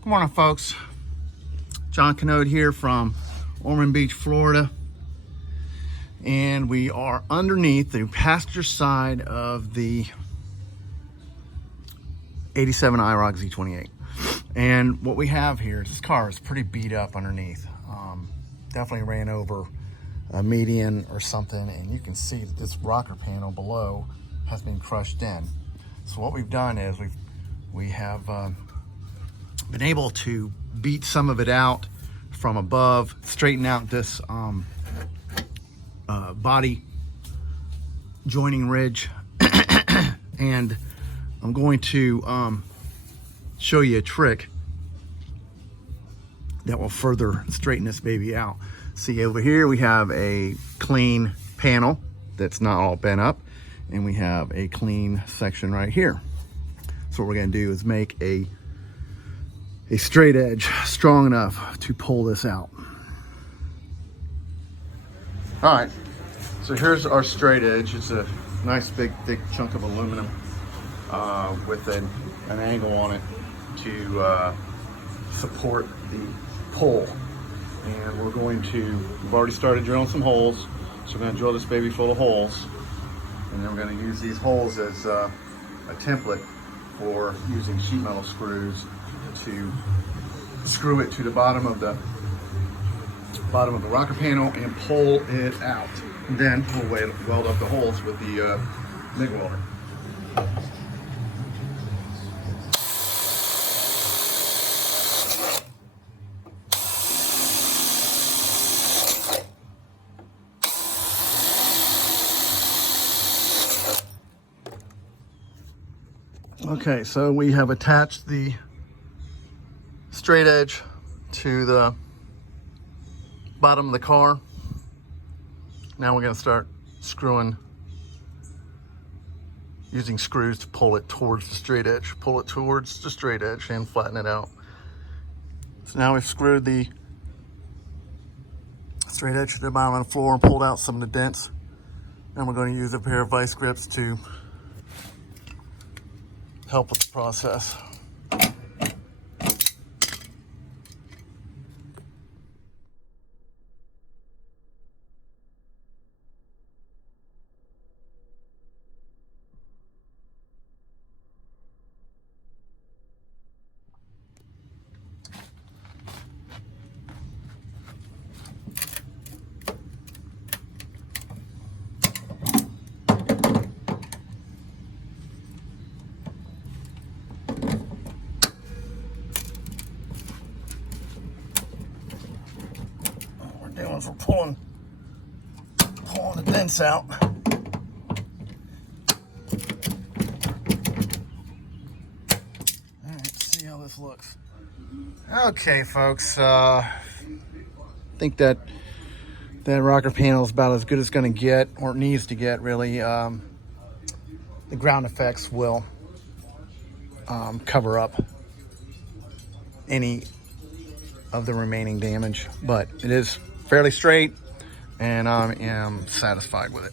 Good morning, folks. John Canode here from Ormond Beach, Florida. And we are underneath the passenger side of the 87 IROC Z28. And what we have here, this car is pretty beat up underneath. Definitely ran over a median or something, and you can see that this rocker panel below has been crushed in. So what we've done is we have been able to beat some of it out from above, straighten out this body joining ridge, and I'm going to show you a trick that will further straighten this baby out. See, over here we have a clean panel that's not all bent up, and we have a clean section right here. So what we're going to do is make a straight edge strong enough to pull this out. All right, so here's our straight edge. It's a nice big thick chunk of aluminum with an angle on it to support the pull. And we're going to, we've already started drilling some holes, so we're going to drill this baby full of holes, and then we're going to use these holes as a template for using sheet metal screws to screw it to the bottom of the rocker panel and pull it out. And then we'll weld up the holes with the MIG welder. Okay, so we have attached the straight edge to the bottom of the car. Now we're going to start screwing, using screws to pull it towards the straight edge. Pull it towards the straight edge and flatten it out. So now we've screwed the straight edge to the bottom of the floor and pulled out some of the dents. And we're going to use a pair of vice grips to help with the process. We're pulling the dents out. All right, see how this looks. Okay, folks, I think that rocker panel is about as good as it's going to get, or it needs to get, really. The ground effects will cover up any of the remaining damage, but it is fairly straight, and I am satisfied with it.